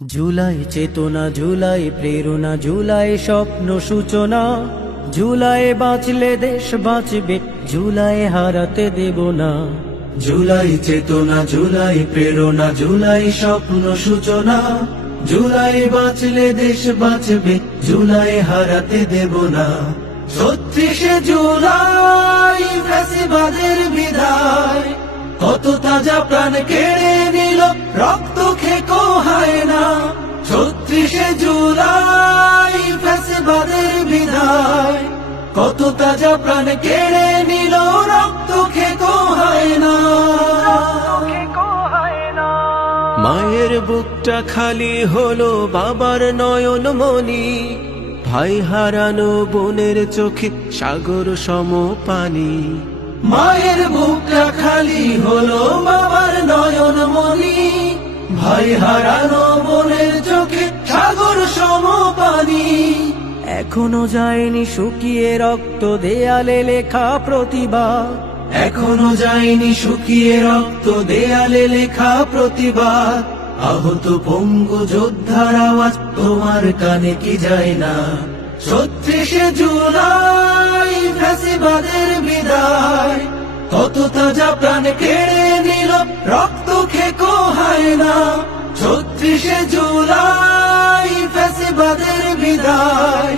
জুলাই চেতনা, জুলাই প্রেরণা, জুলাই স্বপ্ন সূচনা। জুলাই বাঁচলে দেশ বাঁচবে, জুলাই হারাতে দেব না। জুলাই চেতনা, জুলাই প্রেরণা, জুলাই স্বপ্ন সূচনা। জুলাই বাঁচলে দেশ বাঁচবে, জুলাই হারাতে দেব না। ৩৬শে জুলাই ফ্যাসিবাদের বিদায়, কত তাজা প্রাণ কেড়ে নিল, রক্ত খেকো হয় না। ৩৬শে জুলাই ফ্যাসিবাদের বিদায়, কত তাজা প্রাণ কেড়ে নিল, রক্ত খেকো হয় না। মায়ের বুকটা খালি হলো, বাবার নয়ন মনি। ভাই হারানো বোনের চোখে সাগর সম পানি। মায়ের বুকটা খালি হলো, বাবার নয়ন মনি। ভাই হারানো বোনের চোখে সাগর সম পানি। এখনো যায়নি শুকিয়ে রক্ত, দেয়ালে লেখা প্রতিবাদ। এখনো যায়নি শুকিয়ে রক্ত, দেয়ালে লেখা প্রতিবাদ। আহত পঙ্গু যোদ্ধার আওয়াজ তোমার কানে কি যায় না? ৩৬শে জুলাই ফ্যাসিবাদের বিদায়, কত তাজা প্রাণ কেড়ে নিল, রক্ত খেকো হয় না। ৩৬শে জুলাই ফ্যাসিবাদের বিদায়,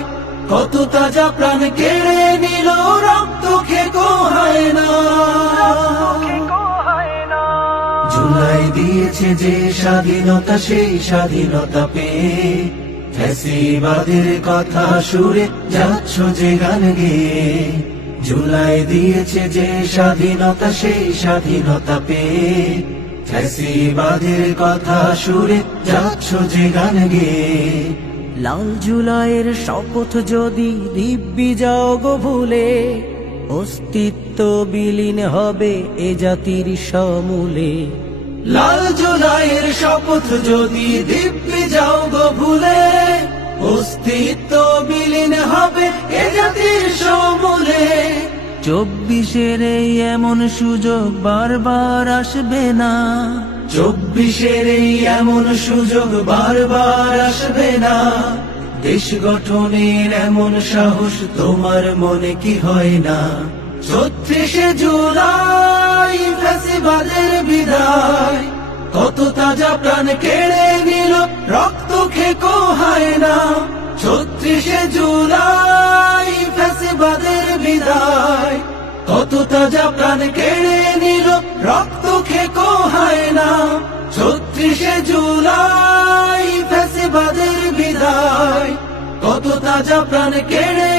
কত তাজা প্রাণ কেড়ে নিল, রক্ত খেকো হয় না। জুলাই দিয়েছে যে স্বাধীনতা, সেই স্বাধীনতা পেয়ে ফ্যাসিবাদের কথা সুরে যাচ্ছ যে গান গেয়ে। জুলাই দিয়েছে যে স্বাধীনতা, সেই স্বাধীনতা পেয়ে ফ্যাসিবাদের কথা সুরে যাচ্ছ যে গান গেয়ে। লাল জুলাইয়ের শপথ যদি দিব্যি যাও গো ভুলে, অস্তিত্ব বিলীন হবে এ জাতির সমূলে। লাল জুলাইয়ের শপথ যদি দিব্যি যাও গো ভুলে, অস্তিত্ব বিলীন হবে এ জাতির সমূলে। ২৪-এর এই এমন সুযোগ বারবার আসবে না। ২৪-এর এই এমন সুযোগ বারবার আসবে না। দেশ গঠনের এমন সাহস তোমার মনে কি হয় না? ৩৬শে জুলাই ফ্যাসিবাদের বিদায়, কত তাজা প্রাণ কেড়ে নিল, রক্ত খেকো হয় না। ৩৬শে জুলাই ফ্যাসিবাদের বিদায়, কত তাজা প্রাণ কেড়ে নিল, রক্ত খেকো হয় না। ৩৬শে জুলাই ফ্যাসিবাদের বিদায়, কত তাজা প্রাণ কেড়ে